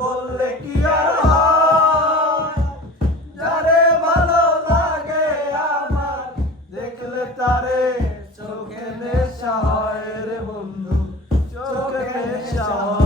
বললে কি আর যারে ভালো লাগে আমার, দেখলে তারে চোখে নেশা হয়। রে বন্ধু, চোখে নেশা হয়।